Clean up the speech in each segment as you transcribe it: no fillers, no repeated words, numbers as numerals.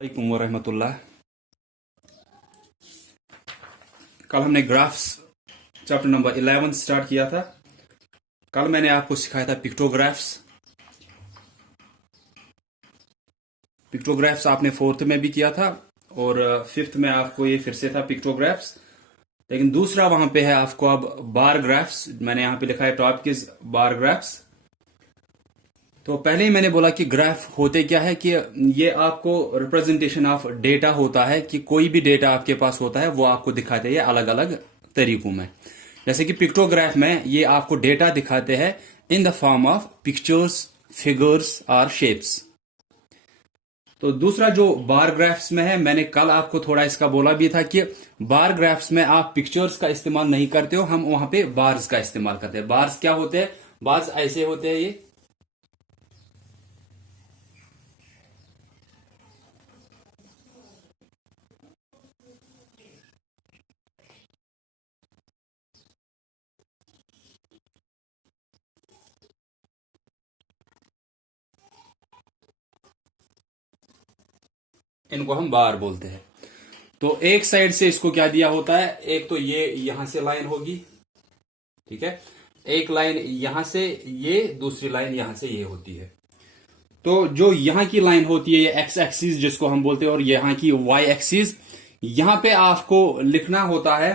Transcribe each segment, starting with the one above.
वालेकुम वरहमतुल्लाह। कल हमने ग्राफ्स चैप्टर नंबर 11 स्टार्ट किया था। कल मैंने आपको सिखाया था पिक्टोग्राफ्स। पिक्टोग्राफ्स आपने फोर्थ में भी किया था और फिफ्थ में आपको ये फिर से था पिक्टोग्राफ्स। लेकिन दूसरा वहां पे है आपको अब बार ग्राफ्स। मैंने यहाँ पे लिखा है टॉपिक इज बार ग्राफ्स। तो पहले ही मैंने बोला कि ग्राफ होते क्या है कि ये आपको रिप्रेजेंटेशन ऑफ डेटा होता है कि कोई भी डेटा आपके पास होता है वो आपको दिखाते हैं अलग अलग तरीकों में। जैसे कि पिक्टोग्राफ में ये आपको डेटा दिखाते हैं in the form of pictures, figures और शेप्स। तो दूसरा जो बार ग्राफ्स में है, मैंने कल आपको थोड़ा इसका बोला भी था कि बार ग्राफ्स में आप पिक्चर्स का इस्तेमाल नहीं करते हो, हम वहां पे बार्स का इस्तेमाल करते हैं। बार्स क्या होते हैं? बार्स ऐसे होते हैं, ये इनको हम बार बोलते हैं। तो एक साइड से इसको क्या दिया होता है, एक तो ये यहां से लाइन होगी, ठीक है, एक लाइन यहां से ये, दूसरी लाइन यहां से ये होती है। तो जो यहां की लाइन होती है ये एक्स एक्सिस जिसको हम बोलते हैं, और यहां की वाई एक्सिस, यहां पे आपको लिखना होता है।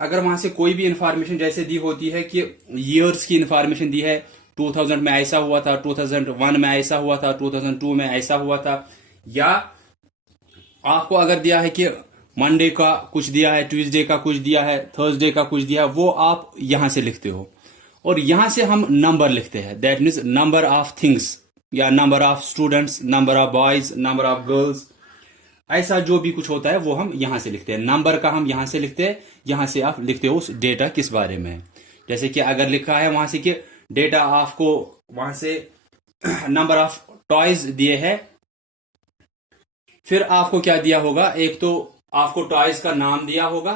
अगर वहां से कोई भी इंफॉर्मेशन जैसे दी होती है कि ईयर्स की इंफॉर्मेशन दी है, 2000 में ऐसा हुआ था, 2001 में ऐसा हुआ था, 2002 में ऐसा हुआ था, या आपको अगर दिया है कि मंडे का कुछ दिया है, ट्यूसडे का कुछ दिया है, थर्सडे का कुछ दिया है, वो आप यहां से लिखते हो। और यहां से हम नंबर लिखते हैं, that means number of things, या number of students, number of boys, number of girls, ऐसा जो भी कुछ होता है वो हम यहां से लिखते हैं। नंबर का हम यहां से लिखते हैं, यहां से आप लिखते हो उस डेटा किस बारे में है। जैसे कि अगर लिखा है वहां से कि डेटा आपको वहां से नंबर ऑफ टॉयज दिए है, फिर आपको क्या दिया होगा, एक तो आपको टॉयज का नाम दिया होगा,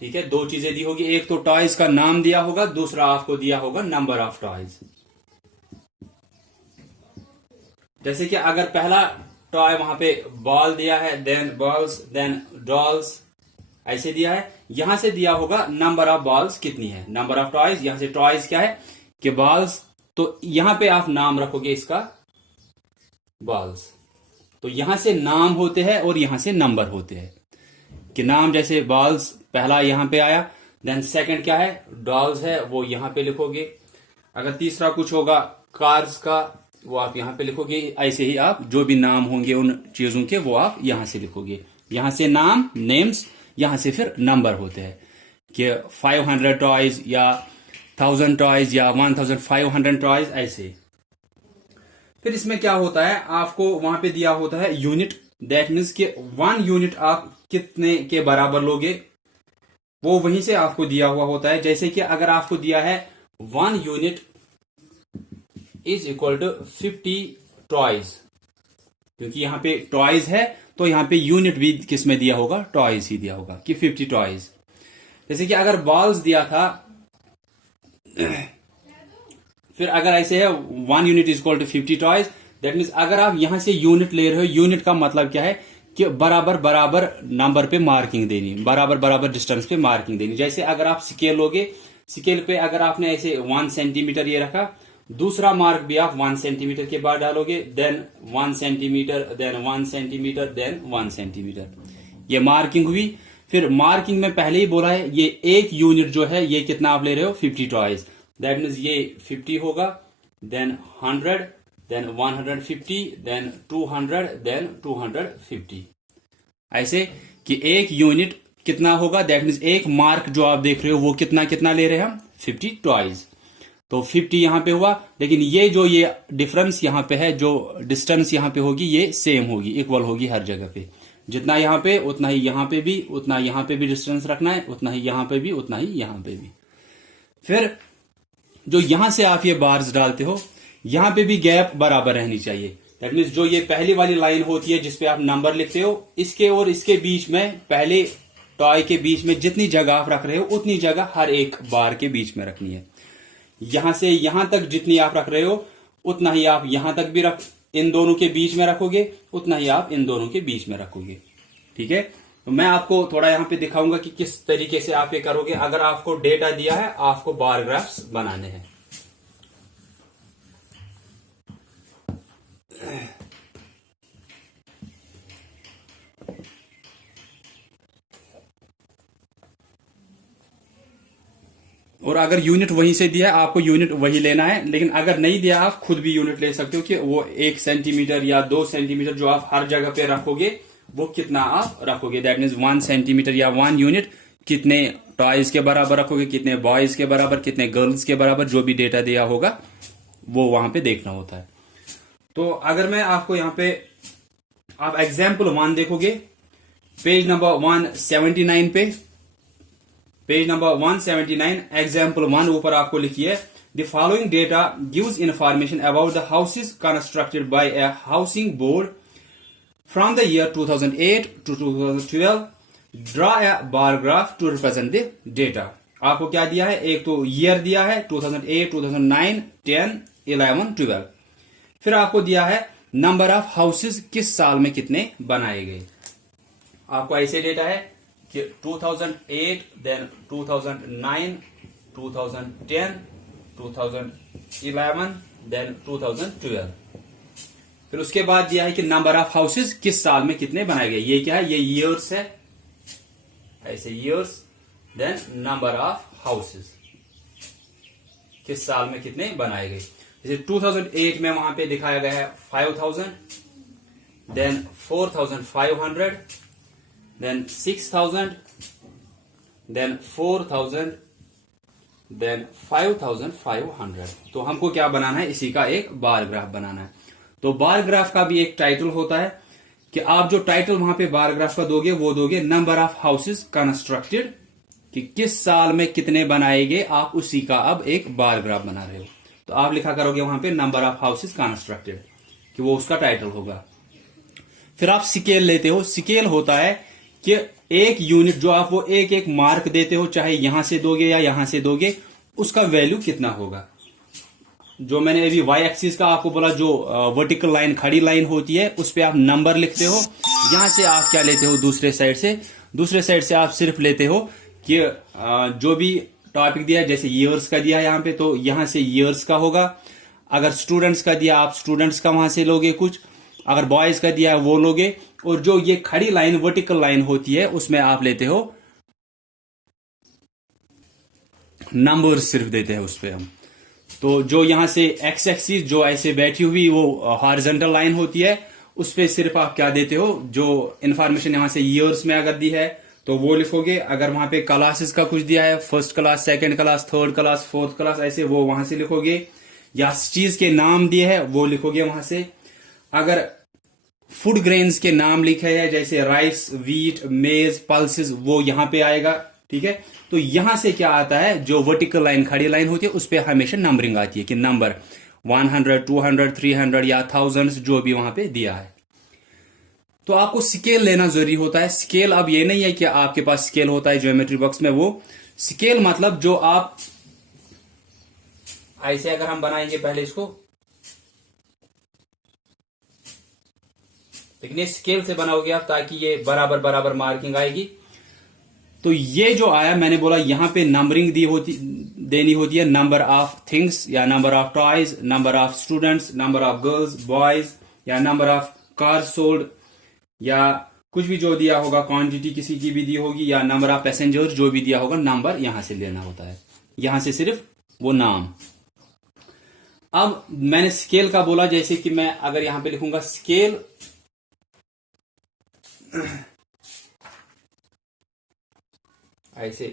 ठीक है, दो चीजें दी होगी, एक तो टॉयज का नाम दिया होगा, दूसरा आपको दिया होगा नंबर ऑफ टॉयज। जैसे कि अगर पहला टॉय वहां पे बॉल दिया है, देन बॉल्स, देन डॉल्स, ऐसे दिया है, यहां से दिया होगा नंबर ऑफ बॉल्स कितनी है, नंबर ऑफ टॉयज, यहां से टॉयज क्या है कि बॉल्स, तो यहां पे आप नाम रखोगे इसका बॉल्स। तो यहां से नाम होते हैं और यहां से नंबर होते हैं कि नाम जैसे बॉल्स पहला यहां पे आया, देन सेकंड क्या है, डॉल्स है, वो यहां पे लिखोगे। अगर तीसरा कुछ होगा कार्स का, वो आप यहां पे लिखोगे। ऐसे ही आप जो भी नाम होंगे उन चीजों के वो आप यहां से लिखोगे। यहां से नाम, नेम्स, यहां से फिर नंबर होते हैं कि 500 टॉयज या 1000 टॉयज या 1500 टॉयज, ऐसे। फिर इसमें क्या होता है, आपको वहां पे दिया होता है यूनिट, दैट मीन्स कि 1 यूनिट आप कितने के बराबर लोगे, वो वहीं से आपको दिया हुआ होता है। जैसे कि अगर आपको दिया है 1 unit is equal to 50 toys, क्योंकि यहां पे टॉयज है तो यहां पे यूनिट भी किस में दिया होगा, टॉयज ही दिया होगा कि 50 टॉयज। जैसे कि अगर बॉल्स दिया था, फिर अगर ऐसे है 1 unit is equal to 50 toys, that means अगर आप यहां से यूनिट ले रहे हो, यूनिट का मतलब क्या है कि बराबर बराबर नंबर पे मार्किंग देनी, बराबर बराबर डिस्टेंस पे मार्किंग देनी। जैसे अगर आप स्केल लोगे, स्केल पे अगर आपने ऐसे 1 सेंटीमीटर ये रखा, दूसरा मार्क भी आप 1 सेंटीमीटर के बाद डालोगे, then 1 centimetre, then 1 centimetre, then 1 centimetre, ये मार्किंग हुई। फिर मार्किंग में पहले ही बोला है ये एक यूनिट जो है ये कितना आप ले रहे हो, 50 टॉयज, दैट मीन्स ये 50 होगा, देन 100, देन 150, देन 200, देन 250, ऐसे कि एक यूनिट कितना होगा, दैट मीन्स एक मार्क जो आप देख रहे हो वो कितना कितना ले रहे हैं हम, 50 टॉयज। तो 50 यहां पे हुआ, लेकिन ये जो ये डिफरेंस यहां पे है, जो डिस्टेंस यहां पे होगी ये सेम होगी, इक्वल होगी हर जगह पे। जितना यहां पे उतना ही यहां पे भी, उतना यहां पे भी डिस्टेंस रखना है, उतना ही यहां पे भी, उतना ही यहां पे भी। फिर जो यहां से आप ये बार्स डालते हो, यहां पे भी गैप बराबर रहनी चाहिए। दैट मीन्स जो ये पहली वाली लाइन होती है जिसपे आप नंबर लिखते हो, इसके और इसके बीच में, पहले टॉय के बीच में जितनी जगह आप रख रहे हो उतनी जगह हर एक बार के बीच में रखनी है। यहां से यहां तक जितनी आप रख रहे हो उतना ही आप यहां तक भी इन दोनों के बीच में रखोगे उतना ही आप इन दोनों के बीच में रखोगे। ठीक है, तो मैं आपको थोड़ा यहां पे दिखाऊंगा कि किस तरीके से आप ये करोगे। अगर आपको डेटा दिया है, आपको बार ग्राफ्स बनाने हैं। और अगर यूनिट वहीं से दिया है, आपको यूनिट वही लेना है। लेकिन अगर नहीं दिया, आप खुद भी यूनिट ले सकते हो कि वो 1 सेंटीमीटर या 2 सेंटीमीटर जो आप हर जगह पे रखोगे वो कितना आप रखोगे। दैट मीन्स 1 सेंटीमीटर या 1 यूनिट कितने टॉयज के बराबर रखोगे, कितने बॉयज के बराबर, कितने गर्ल्स के बराबर, जो भी डेटा दिया होगा वो वहां पे देखना होता है। तो अगर मैं आपको यहाँ पे आप एग्जाम्पल 1 देखोगे पेज नंबर 179 पे, पेज नंबर 179 एग्जाम्पल 1 ऊपर आपको लिखी है the following data gives information about the houses constructed by a housing board from the year 2008 to 2012 draw a bar graph to represent the data. आपको क्या दिया है, एक तो ईयर दिया है 2008, 2009, 10, 11, 12। फिर आपको दिया है नंबर ऑफ हाउसेज किस साल में कितने बनाए गए। आपको ऐसे डेटा है कि 2008, देन 2009, 2010, 2011, देन 2012। फिर उसके बाद दिया है कि नंबर ऑफ हाउसेज किस साल में कितने बनाए गए। ये क्या है, ये ईयर्स है, ऐसे years, then number of houses किस साल में कितने बनाए गए। जैसे 2008 में वहां पे दिखाया गया है 5000, देन 4500, then 6000, then 4000, then 5500। तो हमको क्या बनाना है, इसी का एक बार ग्राफ बनाना है। तो बार ग्राफ का भी एक टाइटल होता है कि आप जो टाइटल वहां पे बार ग्राफ का दोगे वो दोगे नंबर ऑफ हाउसेज कंस्ट्रक्टेड, कि किस साल में कितने बनाए गए, आप उसी का अब एक बार ग्राफ बना रहे हो। तो आप लिखा करोगे वहां पे नंबर ऑफ हाउसेज कंस्ट्रक्टेड, कि वो उसका टाइटल होगा। फिर आप स्केल लेते हो। स्केल होता है कि एक यूनिट जो आप वो एक एक मार्क देते हो, चाहे यहां से दोगे या यहां से दोगे, उसका वैल्यू कितना होगा। जो मैंने अभी वाई एक्सिस का आपको बोला, जो वर्टिकल लाइन खड़ी लाइन होती है उस पे आप नंबर लिखते हो। यहां से आप क्या लेते हो, दूसरे साइड से आप सिर्फ लेते हो कि जो भी टॉपिक दिया, जैसे ईयर्स का दिया यहां पे, तो यहां से ईयर्स का होगा। अगर स्टूडेंट्स का दिया, आप स्टूडेंट्स का वहां से लोगे कुछ। अगर बॉयज का दिया वो लोगे। और जो ये खड़ी लाइन वर्टिकल लाइन होती है उसमें आप लेते हो नंबर, सिर्फ देते हैं उस पे हम। तो जो यहां से एक्स एक्सिस जो ऐसे बैठी हुई वो हॉरिजॉन्टल लाइन होती है, उस पे सिर्फ आप क्या देते हो, जो इंफॉर्मेशन यहां से ईयर्स में अगर दी है तो वो लिखोगे। अगर वहां पे क्लासेस का कुछ दिया है, first class, second class, third class, fourth class, ऐसे वो वहां से लिखोगे। या चीज के नाम दिए है वो लिखोगे वहां से। अगर फूड ग्रेन्स के नाम लिखे हैं, जैसे राइस, वीट, मेज, पल्सेस, वो यहां पे आएगा। ठीक है, तो यहां से क्या आता है, जो वर्टिकल लाइन खड़ी लाइन होती है उस पे हमेशा नंबरिंग आती है कि नंबर 100, 200, 300 या थाउजेंड्स, जो भी वहां पे दिया है। तो आपको स्केल लेना जरूरी होता है। स्केल अब ये नहीं है कि आपके पास स्केल होता है ज्योमेट्री बॉक्स में, वो स्केल मतलब जो आप ऐसे, अगर हम बनाएंगे पहले इसको, लेकिन ये स्केल से बनाओगे आप ताकि ये बराबर बराबर मार्किंग आएगी। तो ये जो आया, मैंने बोला यहां पे नंबरिंग देनी होती है, नंबर ऑफ थिंग्स या number of toys, number of students, number of girls, boys, या नंबर ऑफ कार सोल्ड, या कुछ भी जो दिया होगा, क्वांटिटी किसी की भी दी होगी, या नंबर ऑफ पैसेंजर्स जो भी दिया होगा, नंबर यहां से लेना होता है। यहां से सिर्फ वो नाम। अब मैंने स्केल का बोला, जैसे कि मैं अगर यहां पे लिखूंगा स्केल, ऐसे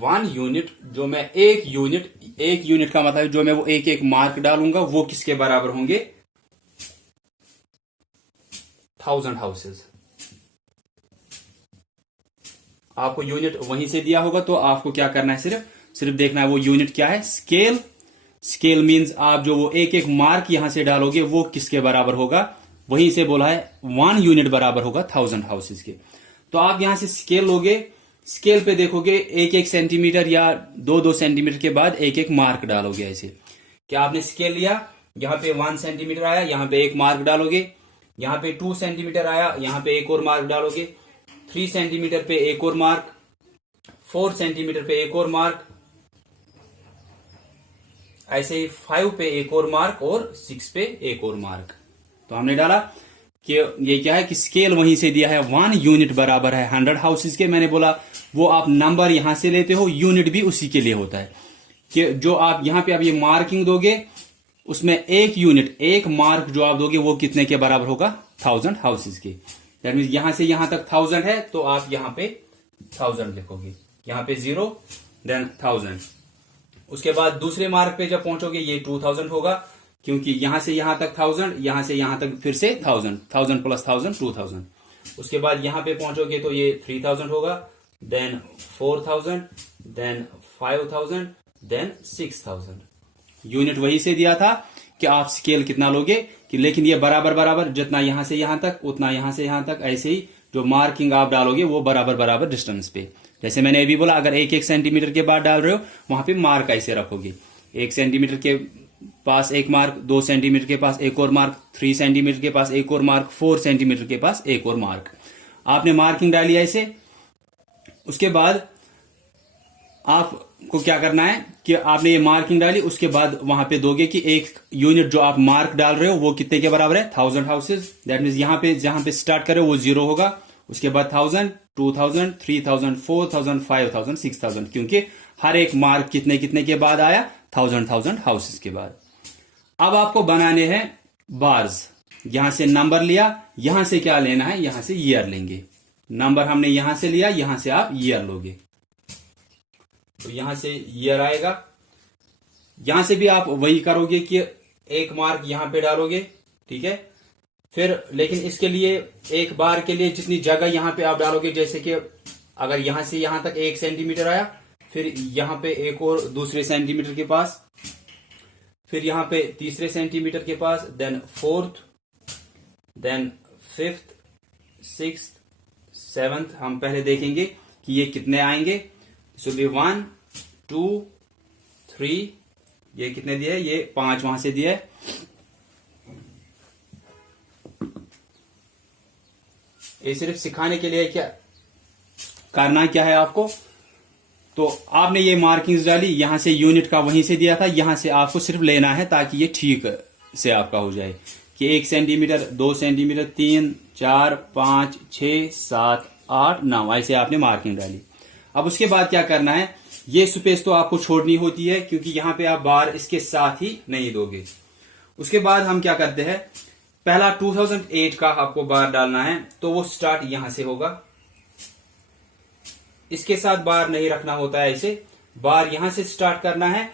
1 यूनिट, जो मैं एक यूनिट का मतलब जो मैं वो एक एक मार्क डालूंगा, वो किसके बराबर होंगे, 1000 हाउसेज। आपको यूनिट वहीं से दिया होगा, तो आपको क्या करना है, सिर्फ देखना है वो यूनिट क्या है। स्केल मींस आप जो वो एक एक मार्क यहां से डालोगे वो किसके बराबर होगा, वहीं से बोला है 1 यूनिट बराबर होगा 1000 हाउसेज के। तो आप यहां से स्केल लोगे, स्केल पे देखोगे 1-1 सेंटीमीटर या 2-2 सेंटीमीटर के बाद एक एक मार्क डालोगे। ऐसे कि आपने स्केल लिया, यहाँ पे 1 सेंटीमीटर आया, यहाँ पे एक मार्क डालोगे। यहाँ पे 2 सेंटीमीटर आया, यहाँ पे एक और मार्क डालोगे। 3 सेंटीमीटर पे एक और मार्क, 4 सेंटीमीटर पे एक और मार्क, ऐसे ही 5 पे एक और मार्क और 6 पे एक और मार्क। तो हमने डाला कि ये क्या है कि स्केल वहीं से दिया है 1 यूनिट बराबर है 100 हाउसेज के। मैंने बोला वो आप नंबर यहां से लेते हो, यूनिट भी उसी के लिए होता है कि जो आप यहां पे अब ये मार्किंग दोगे उसमें एक यूनिट, एक मार्क जो आप दोगे वो कितने के बराबर होगा, 1000 हाउसेज के। दैट मीन यहां से यहां तक 1000 है तो आप यहां पे 1000 लिखोगे, यहां पे 0 देन 1000। उसके बाद दूसरे मार्क पे जब पहुंचोगे ये 2000 होगा, क्योंकि यहां से यहां तक 1000, यहां से यहां तक फिर से 1000, 1000 प्लस 1000 2000। उसके बाद यहां पे पहुंचोगे तो ये 3000 होगा, देन 4000, देन 5000, देन 6000। यूनिट वही से दिया था कि आप स्केल कितना लोगे कि, लेकिन ये बराबर बराबर जितना यहां से यहां तक उतना यहां से यहां तक, ऐसे ही जो मार्किंग आप डालोगे वो बराबर बराबर डिस्टेंस पे। जैसे मैंने अभी बोला अगर 1-1 सेंटीमीटर के बाद डाल रहे हो वहां पे मार्क ऐसे रखोगे, 1 सेंटीमीटर के पास एक मार्क, 2 सेंटीमीटर के पास एक और मार्क, 3 सेंटीमीटर के पास एक और मार्क, 4 सेंटीमीटर के पास एक और मार्क। आपने मार्किंग डाली ऐसे। उसके बाद आपको क्या करना है कि आपने ये मार्किंग डाली, उसके बाद वहां पे दोगे कि एक यूनिट जो आप मार्क डाल रहे हो वो कितने के बराबर है, 1000 हाउसेज। दैट मीन यहां पे जहां पे स्टार्ट करे वो 0 होगा, उसके बाद 1000, 2000, 3000, 4000, 5000, 6000, क्योंकि हर एक मार्क कितने कितने के बाद आया, 1000 हाउसेज के बाद। अब आपको बनाने हैं बार्स। यहां से नंबर लिया, यहां से क्या लेना है, यहां से ईयर लेंगे। नंबर हमने यहां से लिया, यहां से आप ईयर लोगे, तो यहां से ईयर आएगा। यहां से भी आप वही करोगे कि एक मार्क यहां पे डालोगे, ठीक है। फिर लेकिन इसके लिए एक बार के लिए जितनी जगह यहां पे आप डालोगे, जैसे कि अगर यहां से यहां तक 1 सेंटीमीटर आया, फिर यहां पे एक और दूसरे सेंटीमीटर के पास, फिर यहां पे तीसरे सेंटीमीटर के पास, then 4th, then 5th, 6th, 7th। हम पहले देखेंगे कि ये कितने आएंगे। सो बी 1, 2, 3, ये कितने दिए है, ये 5 वहां से दिया है। ये सिर्फ सिखाने के लिए, क्या करना क्या है आपको, तो आपने ये मार्किंग्स डाली, यहां से यूनिट का वहीं से दिया था, यहां से आपको सिर्फ लेना है ताकि ये ठीक से आपका हो जाए कि 1 सेंटीमीटर, 2 सेंटीमीटर, 3, 4, 5, 6, 7, 8, 9, ऐसे आपने मार्किंग डाली। अब उसके बाद क्या करना है, ये स्पेस तो आपको छोड़नी होती है क्योंकि यहां पे आप बार इसके साथ ही नहीं दोगे। उसके बाद हम क्या करते हैं, पहला 2008 का आपको बार डालना है, तो वो स्टार्ट यहां से होगा, इसके साथ बार नहीं रखना होता है, ऐसे बार यहां से स्टार्ट करना है,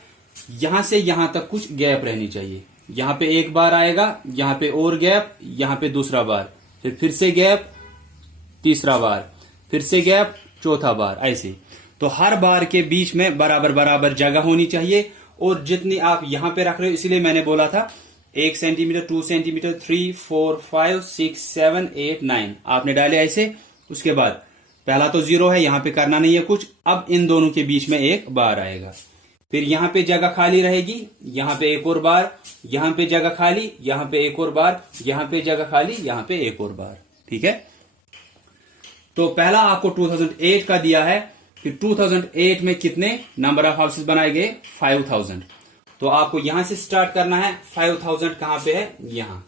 यहां से यहां तक कुछ गैप रहनी चाहिए। यहां पे एक बार आएगा, यहां पे और गैप, यहां पे दूसरा बार, फिर से गैप, तीसरा बार, फिर से गैप, चौथा बार, ऐसे। तो हर बार के बीच में बराबर बराबर जगह होनी चाहिए। और जितनी आप यहां पे रख रहे हो, इसलिए मैंने बोला था 1 सेंटीमीटर, 2 सेंटीमीटर, 3, 4, 5, 6, 7, 8, 9 आपने डाले ऐसे। उसके बाद पहला तो 0 है, यहां पे करना नहीं है कुछ। अब इन दोनों के बीच में एक बार आएगा, फिर यहां पे जगह खाली रहेगी, यहां पे एक और बार, यहां पे जगह खाली, यहां पे एक और बार, यहां पे जगह खाली, यहां पे एक और बार, ठीक है। तो पहला आपको 2008 का दिया है, फिर 2008 में कितने नंबर ऑफ हाउसेस बनाए गए, 5000। तो आपको यहां से स्टार्ट करना है। 5000 कहां पे है, यहां,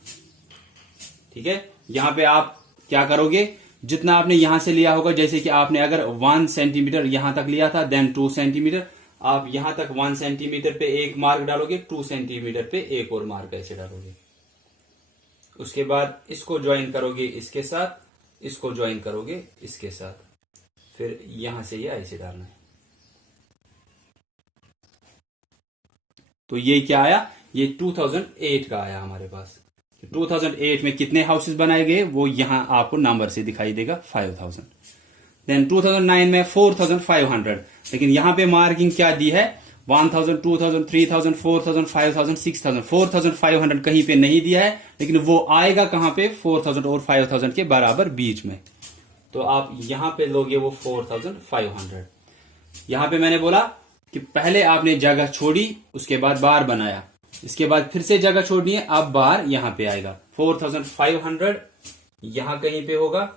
ठीक है। यहां पे आप क्या करोगे, जितना आपने यहां से लिया होगा, जैसे कि आपने अगर 1 सेंटीमीटर यहां तक लिया था, देन 2 सेंटीमीटर, आप यहां तक 1 सेंटीमीटर पे एक मार्क डालोगे, 2 सेंटीमीटर पे एक और मार्क ऐसे डालोगे। उसके बाद इसको ज्वाइन करोगे इसके साथ, इसको ज्वाइन करोगे इसके साथ, फिर यहां से ये ऐसे डालना है। तो ये क्या आया, ये 2008 का आया हमारे पास। 2008 में कितने हाउसेस बनाए गए वो यहां आपको नंबर से दिखाई देगा, 5000। देन 2009 में 4500, लेकिन यहां पे मार्किंग क्या दी है, 1000, 2000, 3000, 4000, 5000, 6000। 4500 कहीं पे नहीं दिया है, लेकिन वो आएगा कहां पे, 4000 और 5000 के बराबर बीच में। तो आप यहां पे लोगे वो 4500। यहां पे मैंने बोला कि पहले आपने जगह छोड़ी, उसके बाद बार बनाया, इसके बाद फिर से जगह छोड़नी है, अब बार यहां पे आएगा 4500 यहां कहीं पे होगा,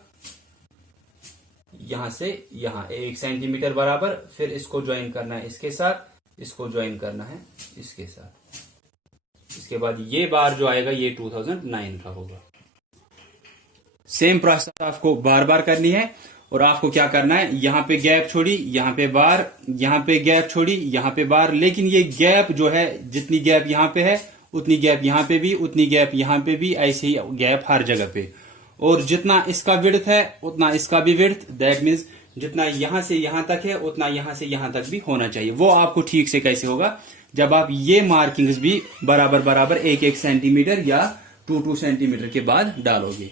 यहां से यहां 1 सेंटीमीटर बराबर, फिर इसको ज्वाइन करना है इसके साथ, इसको ज्वाइन करना है इसके साथ। इसके बाद ये बार जो आएगा ये 2009 का होगा। सेम प्रोसेस आपको बार बार करनी है। और आपको क्या करना है, यहां पे गैप छोड़ी, यहां पे बार, यहां पे गैप छोड़ी, यहां पे बार, लेकिन ये गैप जो है जितनी गैप यहां पे है उतनी गैप यहां पे भी, उतनी गैप यहां पे भी, ऐसे ही गैप हर जगह पे। और जितना इसका विड्थ है उतना इसका भी विड्थ, दैट मीन्स जितना यहां से यहां तक है उतना यहां से यहां तक भी होना चाहिए। वो आपको ठीक से कैसे होगा, जब आप ये मार्किंग्स भी बराबर बराबर 1-1 सेंटीमीटर या 2-2 सेंटीमीटर के बाद डालोगे।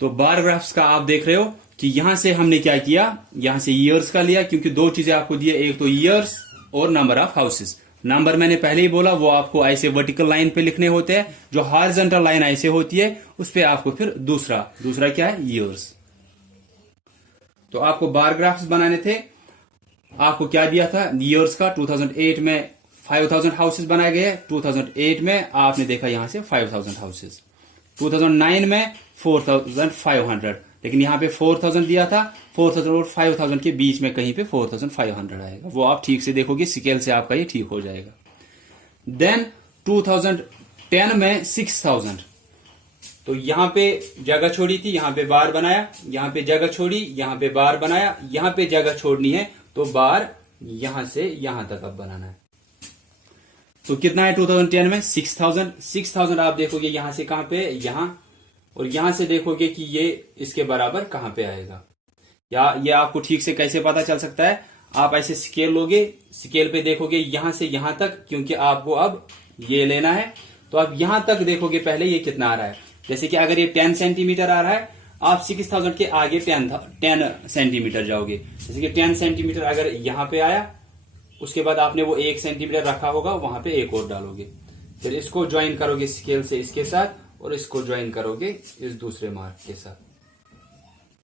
तो बार ग्राफ्स का आप देख रहे हो कि यहां से हमने क्या किया, यहां से ईयर्स का लिया, क्योंकि दो चीजें आपको दिए, एक तो ईयर्स और नंबर ऑफ हाउसेस। नंबर मैंने पहले ही बोला वो आपको ऐसे वर्टिकल लाइन पे लिखने होते हैं, जो हॉरिजॉन्टल लाइन ऐसे होती है उस पे आपको फिर दूसरा क्या है, ईयर्स। तो आपको बार ग्राफ्स बनाने थे, आपको क्या दिया था, ईयर्स का 2008 में 5000 हाउसेस बनाए गए, 2008 में आपने देखा यहां से 5000 हाउसेस, 2009 में 4500, लेकिन यहां पे 4000 दिया था, 4000 और 5000 के बीच में कहीं पे 4500 आएगा। वो आप ठीक से देखोगे, स्केल से आपका ये ठीक हो जाएगा। देन 2010 में 6000, तो यहां पे जगह छोड़ी थी, यहां पे बार बनाया, यहां पे जगह छोड़ी, यहां पे बार बनाया, यहां पे जगह छोड़नी है तो बार यहां से यहां तक अब बनाना है। तो कितना है 2010 में 6000 आप देखोगे यहां से कहां पे, यहां, और यहां से देखोगे कि ये इसके बराबर कहां पे आएगा, या ये आपको ठीक से कैसे पता चल सकता है, आप ऐसे स्केल लोगे, स्केल पे देखोगे यहां से यहां तक, क्योंकि आपको अब ये लेना है, तो आप यहां तक देखोगे पहले ये कितना आ रहा है। जैसे कि अगर ये 10 सेंटीमीटर आ रहा है, आप 6000 के आगे 10 सेंटीमीटर जाओगे। जैसे कि 10 सेंटीमीटर अगर यहां पे आया, उसके बाद आपने वो 1 सेंटीमीटर रखा होगा, वहां पे एक और डालोगे, फिर इसको ज्वाइन करोगे स्केल से इसके साथ, और इसको ज्वाइन करोगे इस दूसरे मार्क के साथ,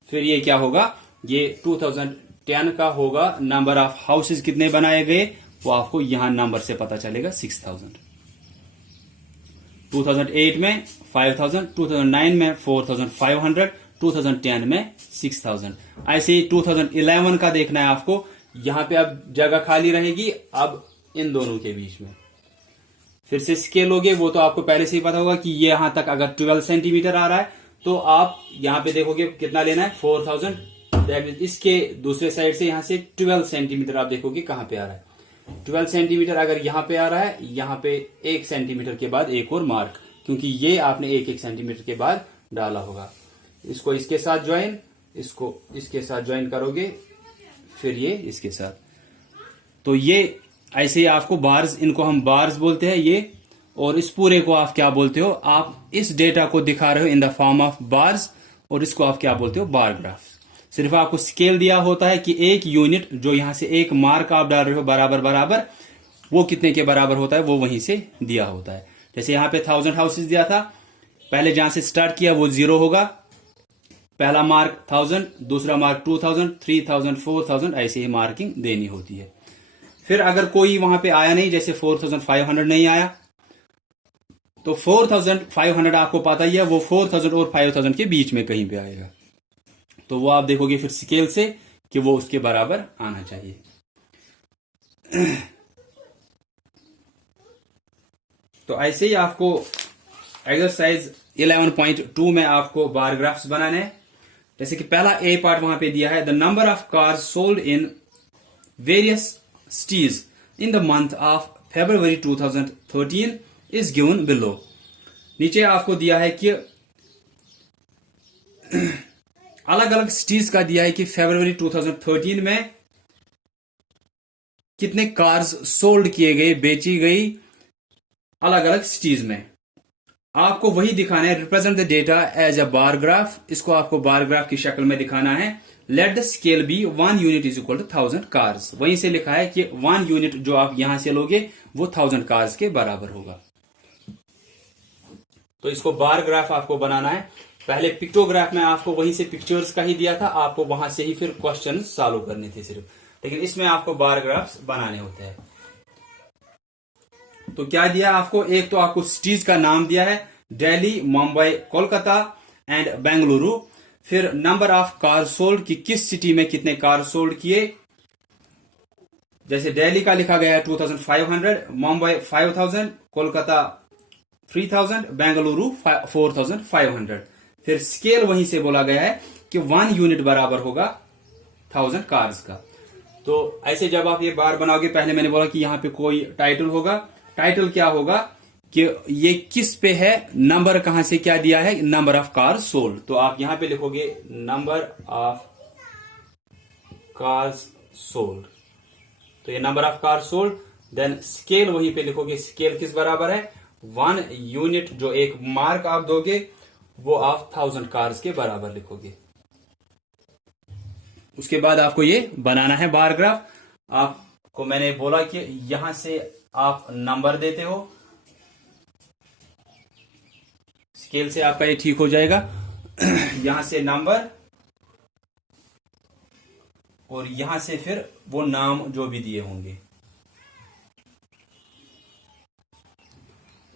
फिर ये क्या होगा, ये 2010 का होगा। नंबर ऑफ हाउसेस कितने बनाए गए वो आपको यहां नंबर से पता चलेगा, 6000। 2008 में 5000, 2009 में 4500, 2010 में 6000। ऐसे ही 2011 का देखना है आपको, यहां पे अब जगह खाली रहेगी, अब इन दोनों के बीच में फिर से स्केल लोगे, वो तो आपको पहले से ही पता होगा कि ये यहां तक अगर 12 सेंटीमीटर आ रहा है, तो आप यहां पे देखोगे कितना लेना है, 4000। इसके दूसरे साइड से यहां से 12 सेंटीमीटर आप देखोगे कहां पे आ रहा है, 12 सेंटीमीटर अगर यहां पे आ रहा है, यहां पे 1 सेंटीमीटर के बाद एक और मार्क, क्योंकि ये आपने 1-1 सेंटीमीटर के बाद डाला होगा। इसको इसके साथ ज्वाइन, इसको इसके साथ ज्वाइन करोगे, फिर ये इसके साथ। तो ये ऐसे ही आपको बार्स, इनको हम बार्स बोलते हैं ये, और इस पूरे को आप क्या बोलते हो, आप इस डेटा को दिखा रहे हो in the form of bars, और इसको आप क्या बोलते हो, बार ग्राफ। सिर्फ आपको स्केल दिया होता है कि एक यूनिट जो यहां से एक मार्क आप डाल रहे हो बराबर बराबर, वो कितने के बराबर होता है वो वहीं से दिया होता है। जैसे यहां पे 1000 हाउसेस दिया था, पहले जहां से स्टार्ट किया वो 0 होगा, पहला मार्क 1000, दूसरा मार्क 2000, 3000, 4000, ऐसे ही मार्किंग देनी होती है। फिर अगर कोई वहां पे आया नहीं, जैसे 4500 नहीं आया, तो 4500 आपको पता ही है, वो 4000 और 5000 के बीच में कहीं पे आएगा, तो वो आप देखोगे फिर स्केल से कि वो उसके बराबर आना चाहिए। तो ऐसे ही आपको एक्सरसाइज 11.2 में आपको बार ग्राफ्स बनाने हैं। जैसे कि पहला ए पार्ट वहां पे दिया है, the number of cars sold in various cities in the month of February 2013 is given below. नीचे आपको दिया है कि अलग अलग सिटीज का दिया है कि फरवरी 2013 में कितने कार्स सोल्ड किए गए, बेची गई अलग अलग सिटीज में। आपको वही दिखाना है, represent the data as a bar graph. इसको आपको बार ग्राफ की शक्ल में दिखाना है। Let the scale be 1 unit is equal to 1000 cars. वहीं से लिखा है कि 1 यूनिट जो आप यहां से लोगे वो 1000 कार्स के बराबर होगा। तो इसको बार ग्राफ आपको बनाना है। पहले पिक्टोग्राफ में आपको वहीं से पिक्चर्स का ही दिया था, आपको वहां से ही फिर क्वेश्चन सॉल्व करने थे सिर्फ, लेकिन इसमें आपको बार ग्राफ्स बनाने होते हैं। तो क्या दिया आपको, एक तो आपको सिटीज का नाम दिया है, दिल्ली, मुंबई, कोलकाता एंड बेंगलुरु। फिर नंबर ऑफ कार सोल्ड कि किस सिटी में कितने कार सोल्ड किए। जैसे दिल्ली का लिखा गया है 2500, मुंबई 5000, कोलकाता 3000, बेंगलुरु 4500। फिर स्केल वहीं से बोला गया है कि 1 यूनिट बराबर होगा 1000 कार्स का। तो ऐसे जब आप ये बार बनाओगे, पहले मैंने बोला कि यहां पे कोई टाइटल होगा। टाइटल क्या होगा कि ये किस पे है, नंबर कहां से क्या दिया है, नंबर ऑफ कार सोल्ड। तो आप यहां पे लिखोगे नंबर ऑफ कार्स सोल्ड, तो ये number of car sold. Then scale वहीं पे लिखोगे, स्केल किस बराबर है, 1 यूनिट, जो एक मार्क आप दोगे वो आप 1000 कार्स के बराबर लिखोगे। उसके बाद आपको ये बनाना है बार ग्राफ। आपको मैंने बोला कि यहां से आप नंबर देते हो, स्केल से आपका ये ठीक हो जाएगा। यहां से नंबर और यहां से फिर वो नाम जो भी दिए होंगे,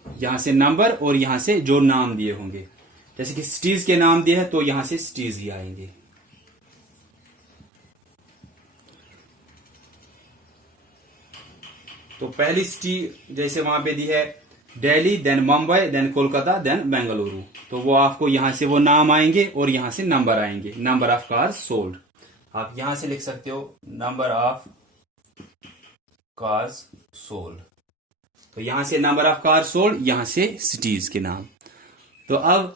यहां से नंबर और यहां से जो नाम दिए होंगे। जैसे कि सिटीज के नाम दिए हैं तो यहां से सिटीज ही आएंगे। तो पहली सिटी जैसे वहां पे दी है Delhi, then Mumbai, then Kolkata, then Bengaluru, तो वो आपको यहां से वो नाम आएंगे और यहां से नंबर आएंगे, नंबर ऑफ कार्स सोल्ड। आप यहां से लिख सकते हो नंबर ऑफ कार्स सोल्ड। तो यहां से नंबर ऑफ कार्स सोल्ड, यहां से सिटीज के नाम। तो अब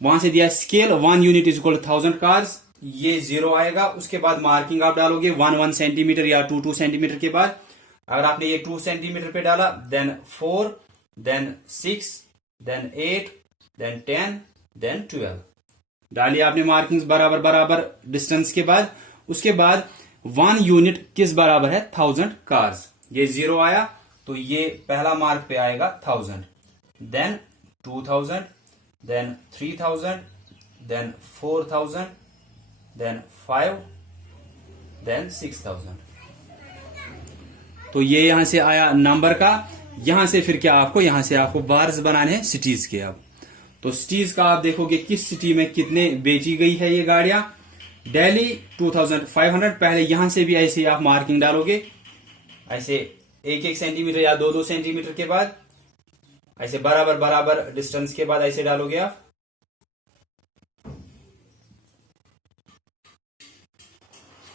वहां से दिया scale 1 unit is equal 1000 cars, ये 0 आएगा। उसके बाद मार्किंग आप डालोगे 1 सेंटीमीटर या 2 सेंटीमीटर के बाद। अगर आपने ये 2 सेंटीमीटर पे डाला, then 4, then 6, then 8, then 10, then 12 डालिए आपने मार्किंग्स बराबर बराबर डिस्टेंस के बाद। उसके बाद 1 यूनिट किस बराबर है, 1000 कार्स। ये 0 आया तो ये पहला मार्क पे आएगा 1000, then 2000, then 3000, then 4000, then 5, then 6000। तो ये यहां से आया नंबर का। यहां से फिर क्या आपको, यहां से आपको बार्स बनाने हैं सिटीज के। अब तो सिटीज का आप देखोगे किस सिटी में कितने बेची गई है ये गाड़ियां। दिल्ली 2500, पहले यहां से भी ऐसे आप मार्किंग डालोगे, ऐसे 1 सेंटीमीटर या 2 सेंटीमीटर के बाद, ऐसे बराबर बराबर डिस्टेंस के बाद ऐसे डालोगे आप।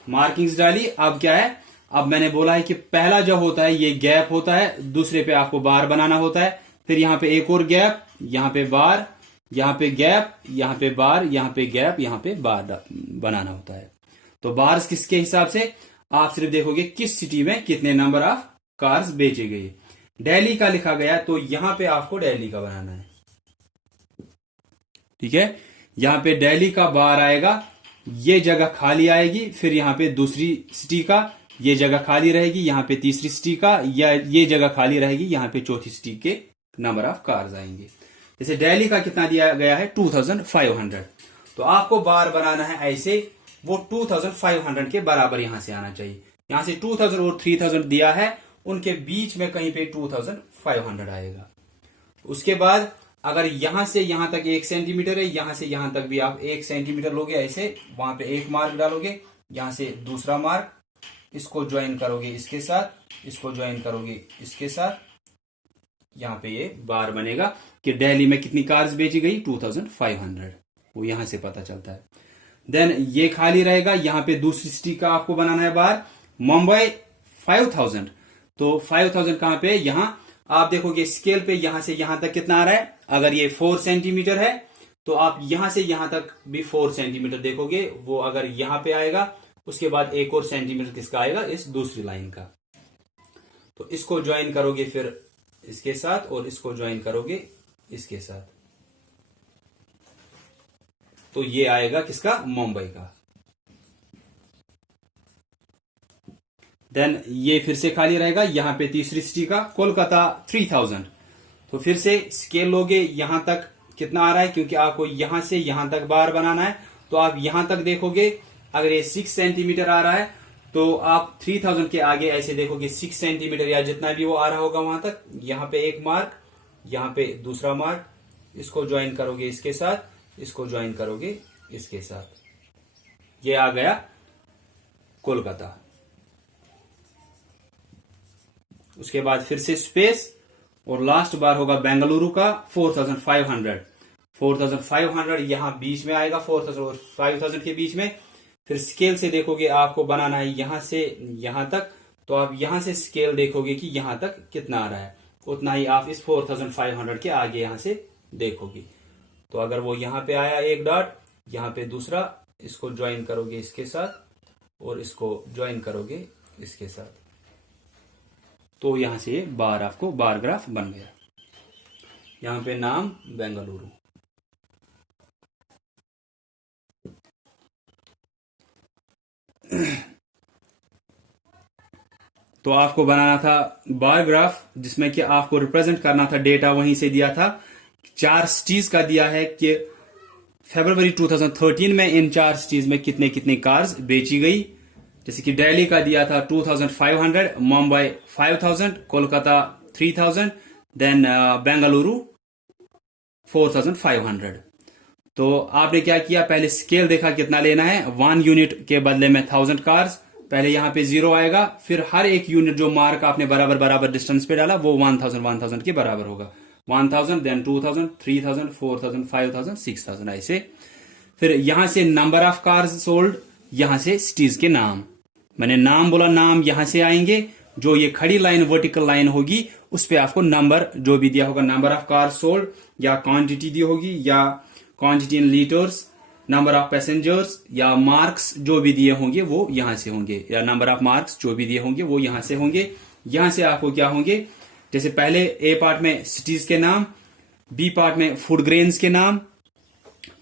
मार्किंग्स डाली। अब क्या है, अब मैंने बोला है कि पहला जो होता है ये गैप होता है, दूसरे पे आपको बार बनाना होता है। फिर यहां पे एक और गैप, यहां पे बार, यहां पे गैप, यहां पे बार, यहां पे गैप, यहां पे बार बनाना होता है। तो बार्स किसके हिसाब से, आप सिर्फ देखोगे किस सिटी में कितने नंबर ऑफ कार्स बेचे गए। दिल्ली का लिखा गया तो यहां पे आपको दिल्ली का बनाना है, ठीक है। यहां पे दिल्ली का बार आएगा, ये जगह खाली आएगी। फिर यहां पे दूसरी सिटी का ये जगह खाली रहेगी, यहां पे तीसरी सिटी का या ये जगह खाली रहेगी, यहां पे चौथी सिटी के नंबर ऑफ कार्स आएंगे। जैसे दिल्ली का कितना दिया गया है 2500, तो आपको बार बनाना है ऐसे, वो 2500 के बराबर यहां से आना चाहिए। यहां से 2000 और 3000 दिया है, उनके बीच में कहीं पे 2500 आएगा। उसके बाद अगर यहां से यहां तक 1 सेंटीमीटर है, यहां से यहां तक भी आप 1 सेंटीमीटर लोगे, ऐसे वहां पे एक मार्क डालोगे, यहां से दूसरा मार्क, इसको ज्वाइन करोगे इसके साथ, इसको ज्वाइन करोगे इसके साथ, यहां पे ये बार बनेगा कि दिल्ली में कितनी कार्स बेची गई 2500, वो यहां से पता चलता है। देन ये खाली रहेगा, यहां पे दूसरी सिटी का आपको बनाना है बार। मुंबई 5000, तो 5000 कहां पे, यहां आप देखोगे स्केल पे यहां से यहां तक कितना आ रहा है। अगर ये 4 सेंटीमीटर है तो आप यहां से यहां तक भी 4 सेंटीमीटर देखोगे, वो अगर यहां पे आएगा, उसके बाद 1 और सेंटीमीटर किसका आएगा, इस दूसरी लाइन का। तो इसको ज्वाइन करोगे फिर इसके साथ, और इसको ज्वाइन करोगे इसके साथ, तो ये आएगा किसका, मुंबई का। देन ये फिर से खाली रहेगा, यहां पे तीसरी सिटी का कोलकाता 3000, तो फिर से स्केल लोगे, यहां तक कितना आ रहा है, क्योंकि आपको यहां से यहां तक बार बनाना है, तो आप यहां तक देखोगे। अगर ये 6 सेंटीमीटर आ रहा है तो आप 3000 के आगे ऐसे देखोगे 6 सेंटीमीटर या जितना भी वो आ रहा होगा वहां तक, यहाँ पे एक मार्क, यहाँ पे दूसरा मार्क, इसको ज्वाइन करोगे इसके साथ, इसको ज्वाइन करोगे इसके साथ, ये आ गया कोलकाता। उसके बाद फिर से स्पेस और लास्ट बार होगा बेंगलुरु का 4500। 4500 यहां बीच में आएगा, 4000 और 5000 के बीच में। फिर स्केल से देखोगे आपको बनाना है यहां से यहां तक, तो आप यहां से स्केल देखोगे कि यहां तक कितना आ रहा है, उतना ही आप इस 4500 के आगे यहां से देखोगे। तो अगर वो यहां पे आया एक डॉट, यहां पे दूसरा, इसको ज्वाइन करोगे इसके साथ और इसको ज्वाइन करोगे इसके साथ, तो यहां से बार आपको बार ग्राफ बन गया। यहां पे नाम बेंगलुरु। तो आपको बनाना था बार ग्राफ जिसमें कि आपको रिप्रेजेंट करना था, डेटा वहीं से दिया था। 4 सिटीज का दिया है कि फरवरी 2013 में इन 4 सिटीज में कितने कितने कार्स बेची गई। जैसे कि दिल्ली का दिया था 2500, मुंबई 5000, कोलकाता 3000, देन बेंगलुरु 4500। तो आपने क्या किया, पहले स्केल देखा कितना लेना है, 1 यूनिट के बदले में 1000 कार्स। पहले यहां पे 0 आएगा, फिर हर एक यूनिट जो मार्क आपने बराबर बराबर डिस्टेंस पे डाला वो 1000 के बराबर होगा। 1000, देन 2000, 3000, 4000, 5000, 6000 ऐसे। फिर यहां से नंबर ऑफ कार्स सोल्ड, यहां से सिटीज के नाम, मैंने नाम बोला, नाम यहां से आएंगे। जो ये खड़ी लाइन वर्टिकल लाइन होगी उस पे आपको नंबर जो भी दिया होगा, नंबर ऑफ कार सोल्ड या क्वांटिटी दी होगी या quantity in litres, number of passengers या मार्क्स जो भी दिए होंगे वो यहां से होंगे, या नंबर ऑफ मार्क्स जो भी दिए होंगे वो यहां से होंगे। यहां से आपको क्या होंगे, जैसे पहले ए पार्ट में सिटीज के नाम, बी पार्ट में फूड ग्रेन्स के नाम,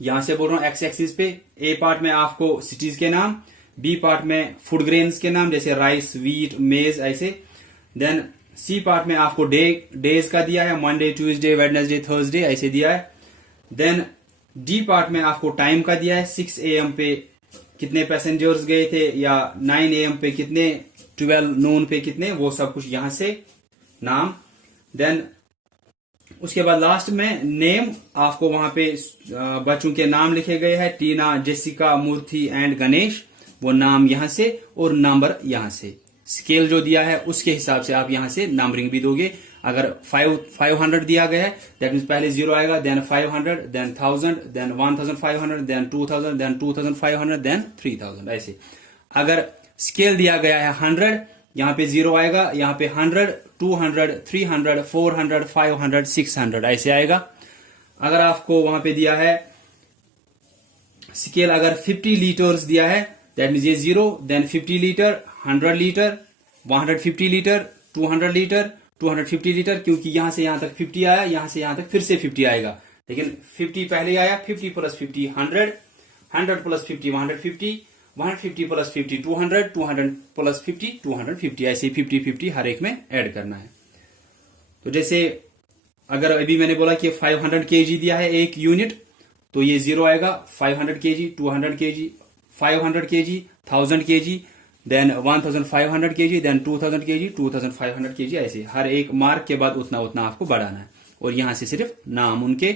यहां से बोल रहा हूं एक्स एक्सिस पे। ए पार्ट में आपको सिटीज के नाम, बी पार्ट में फूड ग्रेन्स के नाम जैसे राइस, व्हीट, मेज ऐसे। देन सी पार्ट में आपको डेज का दिया है, मंडे, ट्यूसडे, वेडनेसडे, थर्सडे ऐसे दिया है। देन डी पार्ट में आपको टाइम का दिया है, 6 AM पे कितने पैसेंजर्स गए थे, या 9 AM पे कितने, 12 नून पे कितने, वो सब कुछ यहां से नाम। देन उसके बाद लास्ट में नेम, आपको वहां पे बच्चों के नाम लिखे गए हैं, टीना, जेसिका, मूर्ति एंड गणेश, वो नाम यहां से और नंबर यहां से। स्केल जो दिया है उसके हिसाब से आप यहां से नंबरिंग भी दोगे। अगर 500 दिया गया है दैट मीन पहले 0 आएगा, then 500, then 1000, then 1500, then 2000, then 2500, then 3000 ऐसे। अगर स्केल दिया गया है 100, यहां पे 0 आएगा, यहां पे 100, 200, 300, 400, 500, 600 ऐसे आएगा। अगर आपको वहां पे दिया है स्केल, अगर 50 लीटर्स दिया है दैट मीन ये 0, then 50 litre, 100 litre, 150 litre, 200 litre, 250 litre, क्योंकि यहां से यहां तक 50 आया, यहां से यहां तक फिर से 50 आएगा, लेकिन 50 पहले आया, 50 प्लस 50 100, 100 प्लस 50 150, 150 प्लस 50 200, 200 प्लस 50 250 ऐसे 50-50 हर एक में ऐड करना है। तो जैसे अगर अभी मैंने बोला कि 500 kg दिया है एक यूनिट, तो ये 0 आएगा, 500 kg, 200 kg, 500 kg, 1000 kg, then 1500 kg, then 2000 kg, 2500 kg ऐसे हर एक मार्क के बाद उतना उतना आपको बढ़ाना है। और यहां से सिर्फ नाम उनके,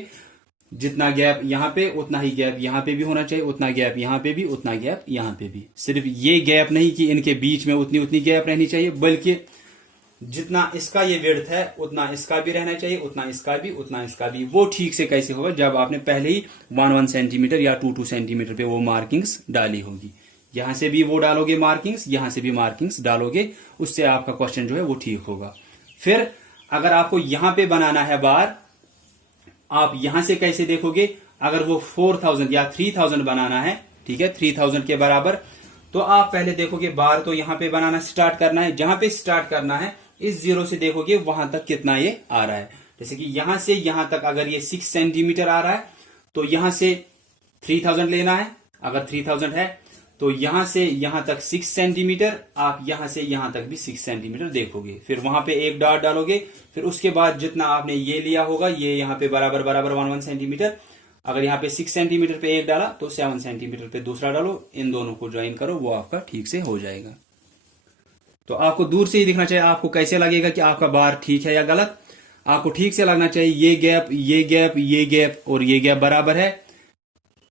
जितना गैप यहां पे उतना ही गैप यहां पे भी होना चाहिए, उतना गैप यहां पे भी, उतना गैप यहां पे भी। सिर्फ ये गैप नहीं कि इनके बीच में उतनी उतनी गैप रहनी चाहिए, बल्कि जितना इसका ये विड्थ है उतना इसका भी रहना चाहिए, उतना इसका भी, उतना इसका भी। वो ठीक से कैसे होगा, जब आपने पहले ही 1 सेंटीमीटर या 2 सेंटीमीटर पे वो मार्किंग्स डाली होगी। यहां से भी वो डालोगे मार्किंग्स, यहां से भी मार्किंग्स डालोगे, उससे आपका क्वेश्चन जो है वो ठीक होगा। फिर अगर आपको यहां पे बनाना है बार, आप यहां से कैसे देखोगे, अगर वो 4000 या 3000 बनाना है, ठीक है, 3000 के बराबर, तो आप पहले देखोगे बार तो यहां पे बनाना स्टार्ट करना है। जहां पे स्टार्ट करना है इस 0 से देखोगे वहां तक कितना ये आ रहा है। जैसे कि यहां से यहां तक अगर ये 6 सेंटीमीटर आ रहा है तो यहां से 3000 लेना है। अगर 3000 है तो यहां से यहां तक 6 सेंटीमीटर, आप यहां से यहां तक भी 6 सेंटीमीटर देखोगे, फिर वहां पे एक डॉट डालोगे, फिर उसके बाद जितना आपने ये लिया होगा ये यहां पे बराबर बराबर 1 सेंटीमीटर। अगर यहाँ पे 6 सेंटीमीटर पे एक डाला तो 7 सेंटीमीटर पे दूसरा डालो, इन दोनों को ज्वाइन करो, वो आपका ठीक से हो जाएगा। तो आपको दूर से ही दिखना चाहिए। आपको कैसे लगेगा कि आपका बार ठीक है या गलत? आपको ठीक से लगना चाहिए ये गैप, ये गैप, ये गैप और ये गैप बराबर है।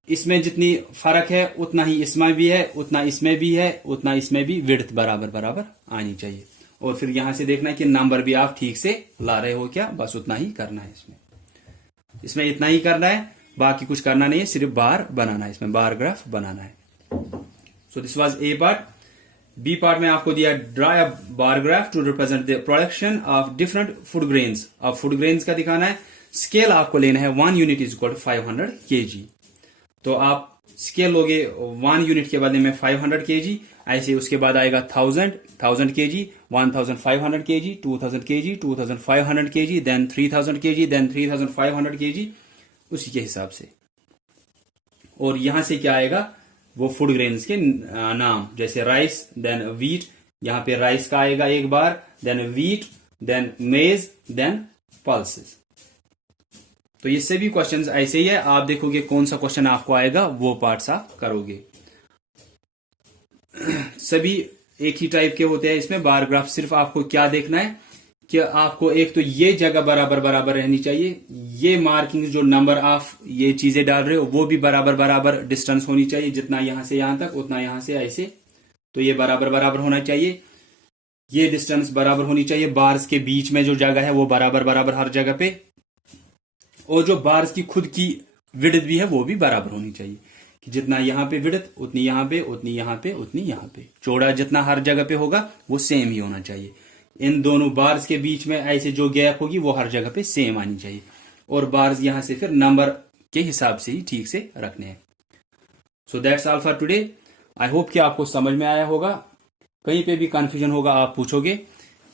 इसमें जितनी फर्क है उतना ही इसमें भी है, उतना इसमें भी है, उतना इसमें भी विड्थ बराबर बराबर आनी चाहिए। और फिर यहां से देखना है कि नंबर भी आप ठीक से ला रहे हो क्या, बस उतना ही करना है। इसमें इतना ही करना है, बाकी कुछ करना नहीं है, सिर्फ बार बनाना है, इसमें बार ग्राफ बनाना है। So this was a part. B part में आपको दिया draw a bar graph to represent the production of different food grains. अब फूड ग्रेन्स का दिखाना है। स्केल आपको लेना है 1 unit is equal to 500 kg। तो आप स्केल लोगे 1 यूनिट के बदले में 500 kg, ऐसे उसके बाद आएगा 1000 kg, 1500 kg, 2000 kg, 2500 kg, then 3000 kg, then 3500 kg, उसी के हिसाब से। और यहां से क्या आएगा, वो फूड ग्रेन्स के नाम, जैसे राइस, देन व्हीट, यहां पे राइस का आएगा एक बार, देन व्हीट, देन मेज, देन पल्सेस। तो ये सभी क्वेश्चंस ऐसे ही है। आप देखोगे कौन सा क्वेश्चन आपको आएगा, वो पार्ट्स आप करोगे। सभी एक ही टाइप के होते हैं। इसमें बार ग्राफ सिर्फ आपको क्या देखना है कि आपको एक तो ये जगह बराबर बराबर रहनी चाहिए, ये मार्किंग जो नंबर आप ये चीजें डाल रहे हो वो भी बराबर बराबर डिस्टेंस होनी चाहिए, जितना यहां से यहां तक उतना यहां से ऐसे, तो ये बराबर बराबर होना चाहिए। ये डिस्टेंस बराबर होनी चाहिए। बार्स के बीच में जो जगह है वो बराबर बराबर हर जगह पे, और जो बार्स की खुद की विड्थ भी है वो भी बराबर होनी चाहिए कि जितना यहां पे विड्थ उतनी यहां पे, उतनी यहां पे, उतनी यहां पे। चौड़ा जितना हर जगह पे होगा वो सेम ही होना चाहिए। इन दोनों बार्स के बीच में ऐसे जो गैप होगी वो हर जगह पे सेम आनी चाहिए। और बार्स यहां से फिर नंबर के हिसाब से ही ठीक से रखने हैं। So that's all for today. I hope कि आपको समझ में आया होगा। कहीं पे भी कंफ्यूजन होगा आप पूछोगे,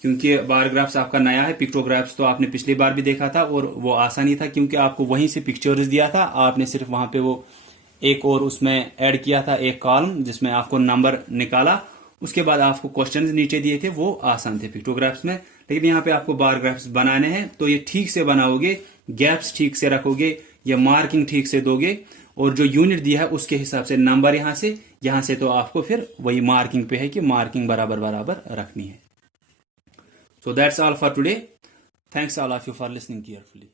क्योंकि बार ग्राफ्स आपका नया है। पिक्टोग्राफ्स तो आपने पिछली बार भी देखा था और वो आसान ही था, क्योंकि आपको वहीं से पिक्चर्स दिया था, आपने सिर्फ वहां पे वो एक और उसमें ऐड किया था एक कॉलम जिसमें आपको नंबर निकाला, उसके बाद आपको क्वेश्चंस नीचे दिए थे, वो आसान थे पिक्टोग्राफ्स में। लेकिन यहाँ पे आपको बार ग्राफ्स बनाने हैं, तो ये ठीक से बनाओगे, गैप्स ठीक से रखोगे, या मार्किंग ठीक से दोगे, और जो यूनिट दिया है उसके हिसाब से नंबर यहां से तो आपको फिर वही मार्किंग पे है कि मार्किंग बराबर बराबर रखनी है। So that's all for today. Thanks all of you for listening carefully.